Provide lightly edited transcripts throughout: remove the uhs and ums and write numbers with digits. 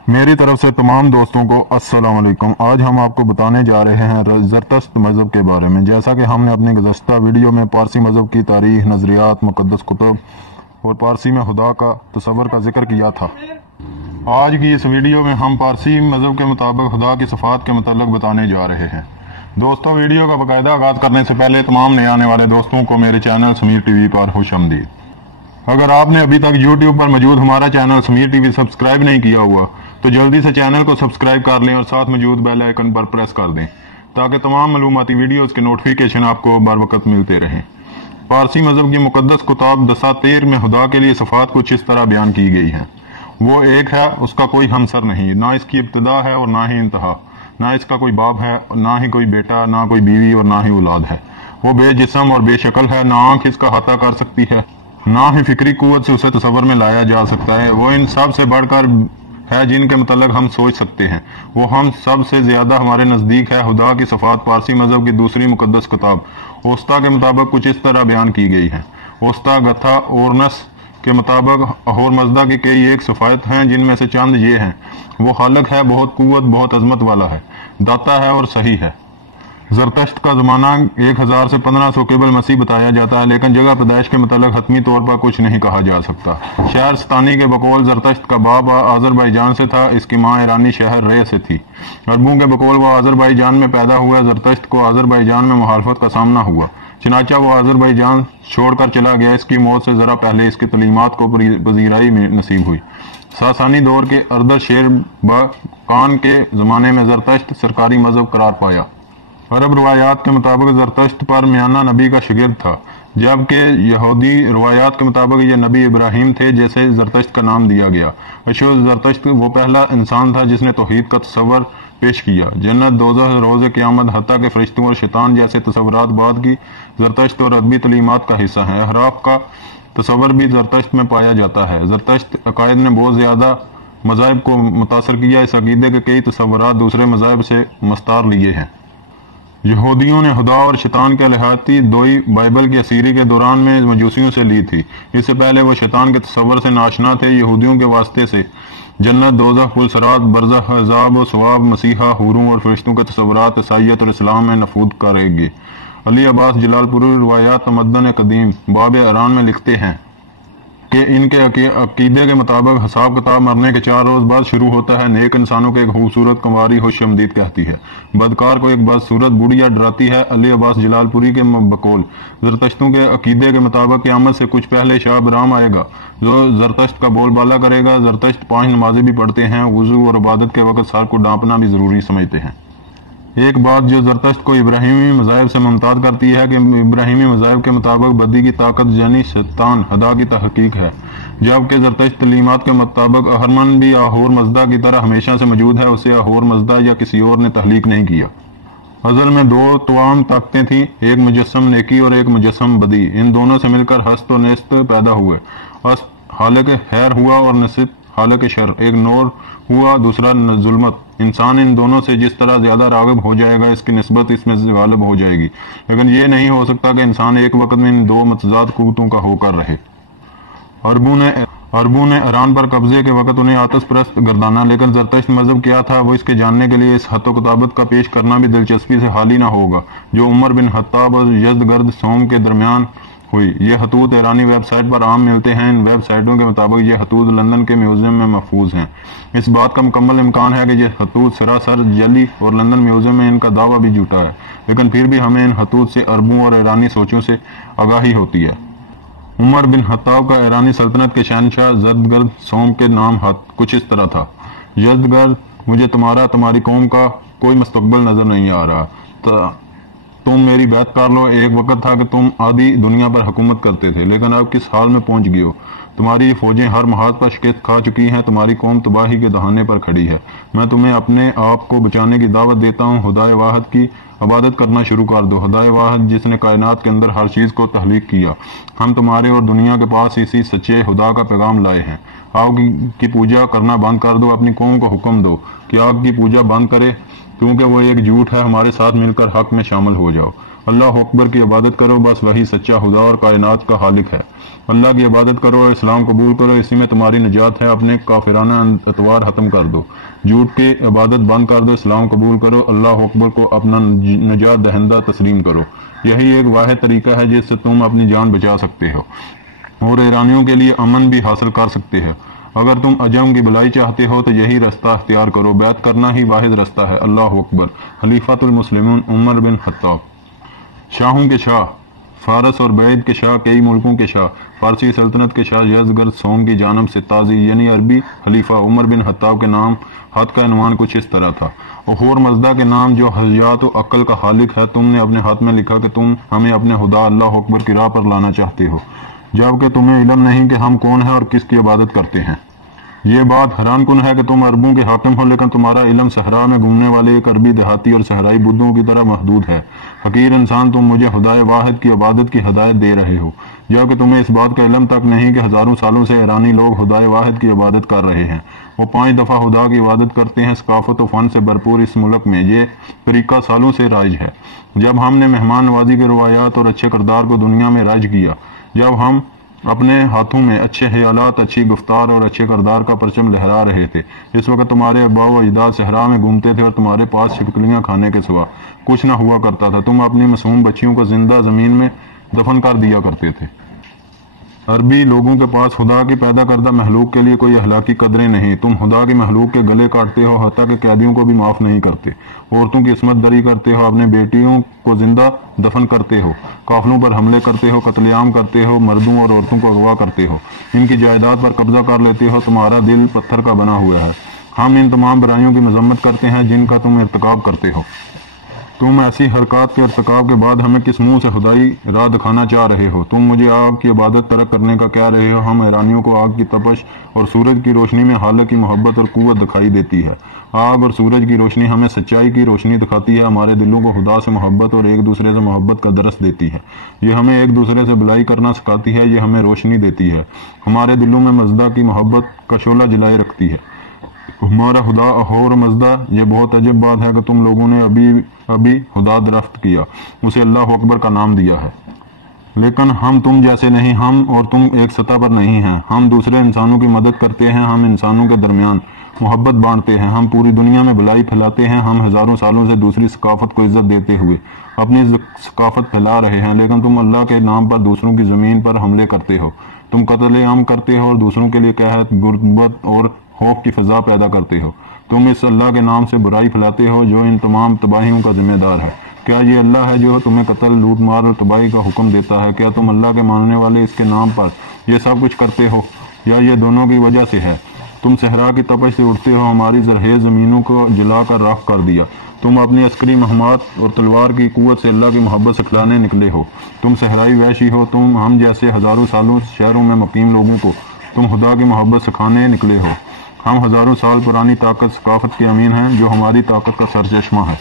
मेरी तरफ से तमाम दोस्तों को अस्सलाम वालेकुम। आज हम आपको बताने जा रहे हैं ज़रतश्त मज़हब के बारे में। जैसा कि हमने अपनी गुज़श्ता वीडियो में पारसी मज़हब की तारीख, नज़रियात, मुक़द्दस कुतुब और पारसी में खुदा का तसव्वुर का जिक्र किया था। आज की इस वीडियो में हम पारसी मज़हब के मुताबिक खुदा की सिफ़ात के मतलब बताने जा रहे हैं। दोस्तों, वीडियो का बाकायदा आगाज़ करने से पहले तमाम नए आने वाले दोस्तों को मेरे चैनल समीर टीवी पर खुशामदीद। अगर आपने अभी तक YouTube पर मौजूद हमारा चैनल समीर टीवी सब्सक्राइब नहीं किया हुआ तो जल्दी से चैनल को सब्सक्राइब कर लें और साथ मौजूद बेल आइकन पर प्रेस कर दें ताकि तमाम मालूमाती वीडियोस के नोटिफिकेशन आपको बर वक्त मिलते रहें। पारसी मज़हब की मुक़द्दस किताब दसातीर में खुदा के लिए सिफ़ात कुछ इस तरह बयान की गई है। वो एक है, उसका कोई हमसर नहीं, ना इसकी इब्तिदा है और ना ही इंतहा, ना इसका कोई बाप है, ना ही कोई बेटा, ना कोई बीवी और ना ही औलाद है। वो बेजिस्म और बेशक्ल है, ना आंख इसका अहाता कर सकती है, ना ही फिक्री कुव्वत से उसे तसव्वुर में लाया जा सकता है। वो इन सब से बढ़कर है जिनके मतलब हम सोच सकते हैं। वो हम सब से ज्यादा हमारे नजदीक है। खुदा की सिफ़ात पारसी मज़हब की दूसरी मुक़द्दस किताब ओस्ता के मुताबिक कुछ इस तरह बयान की गई है। ओस्ता गथा ओरनस के मुताबिक अहोर मज़दा की कई एक सिफ़ात हैं, जिनमें से चंद ये हैं। वो खालिक है, बहुत कुव्वत, बहुत अजमत वाला है, दाता है और सही है। ज़रतश्त का ज़माना 1000 से 1500 क़बल मसीह बताया जाता है, लेकिन जगह पैदाइश के मतलब हतमी तौर पर कुछ नहीं कहा जा सकता। शहर स्तानी के बकौल ज़रतश्त का बाप आज़रबाईजान से था, इसकी माँ ईरानी शहर रे से थी। अरबों के बकौल वो आज़रबाईजान में पैदा हुआ। ज़रतश्त को आज़रबाईजान में मुखालफत का सामना हुआ, चनाचा वो आज़रबाईजान छोड़कर चला गया। इसकी मौत से ज़रा पहले इसकी तलीमात को पजीराई में नसीब हुई। सासानी दौर के अर्दर शेर खान के ज़माने में ज़रतश्त सरकारी मज़हब करार पाया। अरब रवायात के मुताबिक ज़रतश्त पर मियाना नबी का शिगिर्द था, जबकि यहूदी रवायात के मुताबिक ये नबी इब्राहिम थे, जैसे ज़रतश्त का नाम दिया गया। ज़रतश्त वो पहला इंसान था जिसने तौहीद का तसव्वुर पेश किया। जन्नत, दोज़ख, रोज़ क़यामत, हत्ता के फरिश्तों और शैतान जैसे तसव्वुरात बाद की ज़रतश्त और अदबी तलीमात का हिस्सा है। अहराफ का तसव्वुर भी ज़रतश्त में पाया जाता है। ज़रतश्त अकायद ने बहुत ज़्यादा मज़ाहिब को मुतासर किया। इस अकीदे के कई तसव्वुरात दूसरे मज़ाहिब से मस्तार लिए हैं। यहूदियों ने खुदा और शैतान के लिहाती दोई बाइबल की असीरी के दौरान में मजूसियों से ली थी। इससे पहले वो शैतान के तसव्वुर से नाशना थे। यहूदियों के वास्ते से जन्नत, दोज़ख, पुल सरात, बरज़ख, अज़ाब व सवाब, मसीहा, हुरूं और फरिश्तों के तसव्वुरात ईसाईयत और इस्लाम में नफूद करेंगे। अली अब्बास जलालपुरी रवायात तमद्दन कदीम बाब अरान में लिखते हैं कि इनके अकीदे के मुताबिक हिसाब किताब मरने के 4 रोज बाद शुरू होता है। नेक इंसानों को एक खूबसूरत कंवारी खुशआमदीद कहती है, बदकार को एक बदसूरत बुढ़िया डराती है। अली अब्बास जलालपुरी के बकौल ज़रतश्तों के अकीदे के मुताबिक क़यामत से कुछ पहले शाह बराम आएगा जो ज़रतश्त का बोलबाला करेगा। ज़रतश्त 5 नमाजें भी पढ़ते हैं। वुज़ू और इबादत के वक्त सर को डांपना भी ज़रूरी समझते हैं। एक बात जो ज़रतश्त को इब्राहिमी मज़ाहिब से मुमताज़ करती है कि इब्राहिमी मज़ाहिब के मुताबिक बदी की ताकत यानी शैतान खुदा की तहकीक है, जबकि ज़रतश्त तलीमात के मुताबिक अहरमन भी अहोर मज़दा की तरह हमेशा से मौजूद है। उसे अहोर मज़दा या किसी और ने तहलीक नहीं किया। अज़ल में 2 तवाम ताकतें थीं, एक मुजस्सम नेकी और एक मुजस्सम बदी। इन दोनों से मिलकर हस्त और नेस्त पैदा हुए। हस्त हालक खैर हुआ और नसिब हालक शर। एक नूर हुआ, दूसरा जुल्मत। इंसान इन दोनों से जिस तरह ज्यादा राग़िब हो जाएगा, इसकी निस्बत इसमें से गालिब हो जाएगी। लेकिन ये नहीं हो सकता कि इंसान एक वक्त में इन 2 मतजाद कुव्वतों का होकर रहे। अरबों ने ईरान पर कब्जे के वक्त उन्हें आतश परस्त गर्दाना, लेकिन ज़रतश्त मज़हब क्या था वो इसके जानने के लिए इस हत्तो किताबत का पेश करना भी दिलचस्पी से हाली ना होगा, जो उमर बिन खत्ताब और यज़दगर्द सोम के दरमियान हुई। ये खतूत ईरानी वेबसाइट पर आम मिलते हैं। इन वेबसाइटों के मुताबिक ये खतूत लंदन के म्यूजियम में महफूज हैं। इस बात का मुकम्मल इम्कान है कि ये खतूत सरासर जली और लंदन म्यूजियम में इनका दावा भी झूठा है, लेकिन फिर भी हमें इन खतूत से अरबों और ईरानी सोचों से आगाही होती है। उमर बिन खत्ताब का ईरानी सल्तनत के शहनशाह यज़दगर्द सोम के नाम खत कुछ इस तरह था। यज़दगर्द, मुझे तुम्हारी कौम का कोई मुस्तकबिल नजर नहीं आ रहा। तुम मेरी बैत कर लो। एक वक्त था कि तुम आधी दुनिया पर हुकूमत करते थे, लेकिन अब किस हाल में पहुंच गए हो। तुम्हारी फौजें हर महाज पर शिकस्त खा चुकी हैं। तुम्हारी कौम तबाही के दहाने पर खड़ी है। मैं तुम्हें अपने आप को बचाने की दावत देता हूँ। खुदाए वाहिद की इबादत करना शुरू कर दो। खुदाए वाहिद जिसने कायनात के अंदर हर चीज को तहलीक किया। हम तुम्हारे और दुनिया के पास इसी सच्चे खुदा का पैगाम लाए हैं। आग की पूजा करना बंद कर दो। अपनी कौम को हुक्म दो कि आग की पूजा बंद करे, क्योंकि वो एक झूठ है। हमारे साथ मिलकर हक में शामिल हो जाओ। अल्लाह अकबर की इबादत करो, बस वही सच्चा खुदा और कायनात का खालिक है। अल्लाह की इबादत करो और इस्लाम कबूल करो, इसी में तुम्हारी निजात है। अपने काफिराना अतवार खत्म कर दो, झूठ की इबादत बंद कर दो, इस्लाम कबूल करो, अल्लाह अकबर को अपना निजात दहिंदा तस्लीम करो। यही एक वाहिद तरीका है जिससे तुम अपनी जान बचा सकते हो और ईरानियों के लिए अमन भी हासिल कर सकते हो। अगर तुम अजम की भलाई चाहते हो तो यही रास्ता अख्तियार करो, बैत करना ही वाहिद रास्ता है। अल्लाह अकबर। खलीफातुल मुस्लिमीन उमर बिन खत्ताब। शाहों के शाह, फारस और बैद के शाह, कई मुल्कों के शाह। फारसी सल्तनत के शाह यज़गर्द सोम की जानब से ताजी यानी अरबी खलीफा उमर बिन खत्ताब के नाम हाथ का इनवान कुछ इस तरह था। और मजदा के नाम जो हयात और अक्ल का खालिक है, तुमने अपने हाथ में लिखा कि तुम हमें अपने खुदा अल्लाह अकबर की राह पर लाना चाहते हो, जबकि तुम्हें इल्म नहीं कि हम कौन है और किसकी इबादत करते हैं। ये बात हैरान कुन है कि तुम अरबों के हाकिम हो, लेकिन तुम्हारा इल्म सहरा में घूमने वाले एक अरबी देहाती और सहराई बुद्धों की तरह महदूद है। हकीर इंसान, तुम मुझे खुदाए वाहिद की इबादत की हदायत दे रहे हो, जबकि तुम्हें इस बात का इल्म तक नहीं कि हजारों सालों से ईरानी लोग खुदाए वाहिद की इबादत कर रहे हैं। वो 5 दफा खुदा की इबादत करते हैं। सकाफत और फन से भरपूर इस मुल्क में ये तरीका सालों से राइज है। जब हमने मेहमान नवाजी के रवायात और अच्छे किरदार को दुनिया में राइज किया, जब हम अपने हाथों में अच्छे ख्यालात, अच्छी गुफ्तार और अच्छे किरदार का परचम लहरा रहे थे, इस वक्त तुम्हारे अब्बा व अजदाद सहरा में घूमते थे और तुम्हारे पास छिपकलियां खाने के सिवा कुछ न हुआ करता था। तुम अपनी मासूम बच्चियों को जिंदा जमीन में दफन कर दिया करते थे। अरबी लोगों के पास खुदा की पैदा करदा महलूक के लिए कोई अखलाकी कदरें नहीं। तुम खुदा की महलूक के गले काटते हो, हत्ता के कैदियों को भी माफ नहीं करते। औरतों की इसमत दरी करते हो, अपने बेटियों को जिंदा दफन करते हो, काफिलों पर हमले करते हो, कत्लेआम करते हो, मर्दों और औरतों को अगवा करते हो, इनकी जायदाद पर कब्जा कर लेते हो। तुम्हारा दिल पत्थर का बना हुआ है। हम इन तमाम बुराइयों की मजम्मत करते हैं जिनका तुम इर्तिकाब करते हो। तुम ऐसी हरकत के इर्तिकाब के बाद हमें किस मुंह से खुदाई राह दिखाना चाह रहे हो? तुम मुझे आग की इबादत तरक करने का कह रहे हो। हम ईरानियों को आग की तपश और सूरज की रोशनी में हालत की मोहब्बत और कुव्वत दिखाई देती है। आग और सूरज की रोशनी हमें सच्चाई की रोशनी दिखाती है, हमारे दिलों को खुदा से मोहब्बत और एक दूसरे से मोहब्बत का दरस देती है। ये हमें एक दूसरे से बुलाई करना सिखाती है, ये हमें रोशनी देती है, हमारे दिलों में मजदा की मोहब्बत का शोला जलाए रखती है। हमारा खुदा और मजदा, ये बहुत अजब बात है कि तुम लोगों ने अभी खुदा दरख्त किया, उसे अल्लाह अकबर का नाम दिया है, लेकिन हम तुम जैसे नहीं। हम और तुम एक सतह पर नहीं हैं। हम दूसरे इंसानों की मदद करते हैं, हम इंसानों के दरमियान मोहब्बत बांटते हैं, हम पूरी दुनिया में भलाई फैलाते हैं। हम हजारों सालों से दूसरी सकाफत को इज्जत देते हुए अपनी सकाफत फैला रहे हैं, लेकिन तुम अल्लाह के नाम पर दूसरों की जमीन पर हमले करते हो, तुम कत्लेआम करते हो और दूसरों के लिए कहत, गुर्बत और खौफ की फिजा पैदा करते हो। तुम इस अल्लाह के नाम से बुराई फैलाते हो जो इन तमाम तबाहियों का जिम्मेदार है। क्या ये अल्लाह है जो तुम्हें कत्ल, लूट मार और तबाही का हुक्म देता है? क्या तुम अल्लाह के मानने वाले इसके नाम पर यह सब कुछ करते हो, या ये दोनों की वजह से है? तुम सहरा की तपश से उठते हो, हमारी जरहेज जमीनों को जला कर राख कर दिया। तुम अपनी अस्करी महमात और तलवार की कुव्वत से अल्लाह की मोहब्बत सिखलाने निकले हो। तुम सहराई वैशी हो। तुम हम जैसे हजारों सालों शहरों में मकीम लोगों को तुम खुदा की मोहब्बत सिखाने निकले हो। हम हजारों साल पुरानी ताकत सकाफत के अमीन हैं जो हमारी ताकत का सरचश्मा है।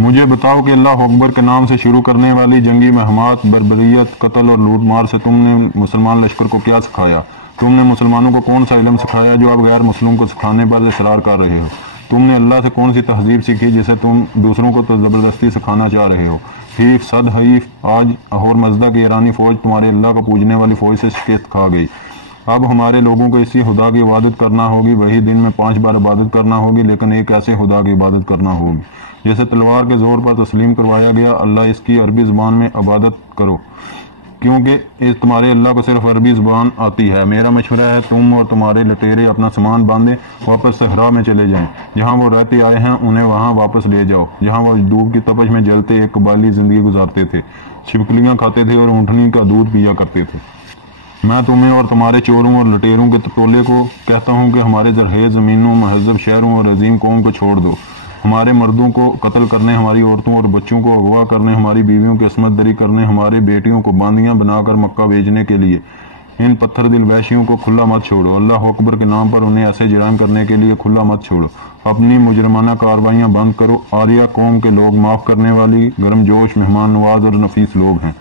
मुझे बताओ कि अल्लाह अकबर के नाम से शुरू करने वाली जंगी महमात, बर्बरियत, कत्ल और लूटमार से तुमने मुसलमान लश्कर को क्या सिखाया? तुमने मुसलमानों को कौन सा इल्म सिखाया जो अब गैर मुस्लिम को सिखाने पर इसरार कर रहे हो? तुमने अल्लाह से कौन सी तहजीब सीखी जिसे तुम दूसरों को तो जबरदस्ती सिखाना चाह रहे हो? हीफ सद हईफ, आज और मजदा की ईरानी फौज तुम्हारे अल्लाह को पूजने वाली फौज से शिकस्त खा गई। अब हमारे लोगों को इसी खुदा की इबादत करना होगी। वही दिन में 5 बार इबादत करना होगी, लेकिन एक ऐसे खुदा की इबादत करना होगी जैसे तलवार के जोर पर तस्लीम करवाया गया। अल्लाह इसकी अरबी जुबान में इबादत करो, क्योंकि इस तुम्हारे अल्लाह को सिर्फ अरबी जुबान आती है। मेरा मशवरा है तुम और तुम्हारे लटेरे अपना सामान बांधे वापस सहरा में चले जाएं। जहां वो रहते आए हैं उन्हें वहां वापस ले जाओ, जहां वो धूप की तपश में जलते एक कबायली जिंदगी गुजारते थे, छिपकलियां खाते थे और ऊँटनी का दूध पिया करते थे। मैं तुम्हें और तुम्हारे चोरों और लटेरों के टोले को कहता हूँ कि हमारे जरहेज जमीनों, महजब शहरों और अजीम कौम को छोड़ दो। हमारे मर्दों को कत्ल करने, हमारी औरतों और बच्चों को अगवा करने, हमारी बीवियों की असमत दरी करने, हमारे बेटियों को बांदियां बनाकर मक्का भेजने के लिए इन पत्थर दिल वैशियों को खुला मत छोड़ो। अल्लाह अकबर के नाम पर उन्हें ऐसे जुर्म करने के लिए खुला मत छोड़ो। अपनी मुजरमाना कार्रवाइयां बंद करो। आर्या कौम के लोग माफ करने वाली, गर्मजोश, मेहमान नवाज और नफीस लोग हैं।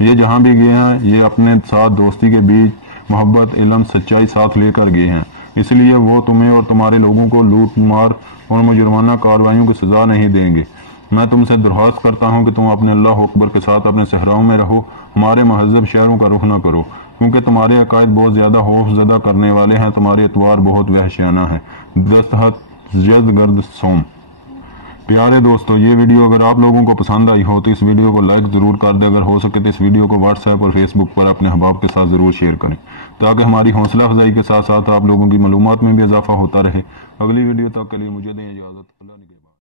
ये जहां भी गए हैं ये अपने साथ दोस्ती के बीच मोहब्बत, इल्म, सच्चाई साथ लेकर गए हैं। इसलिए वो तुम्हें और तुम्हारे लोगों को लूट मार और मुजरमाना कार्रवाइयों की सजा नहीं देंगे। میں تم سے درخواست کرتا ہوں کہ تم اپنے اللہ اکبر کے ساتھ اپنے صحراؤں میں رہو، ہمارے مہذب شہروں کا رخ نہ کرو، کیونکہ تمہارے عقائد بہت زیادہ خوف زدہ کرنے والے ہیں، تمہارے اتوار بہت وحشیانہ ہے۔ دستخط جد گرد سوم۔ پیارے دوستو، یہ ویڈیو اگر آپ لوگوں کو پسند آئی ہو تو اس ویڈیو کو لائک ضرور کر دیں، اگر ہو سکے تو اس ویڈیو کو واٹس ایپ اور فیس بک پر اپنے احباب کے ساتھ ضرور شیئر کریں، تاکہ ہماری حوصلہ افزائی کے ساتھ ساتھ آپ لوگوں کی معلومات میں بھی اضافہ ہوتا رہے۔ اگلی ویڈیو تک کے لیے مجھے دیں اجازت۔ اللہ نگہبان۔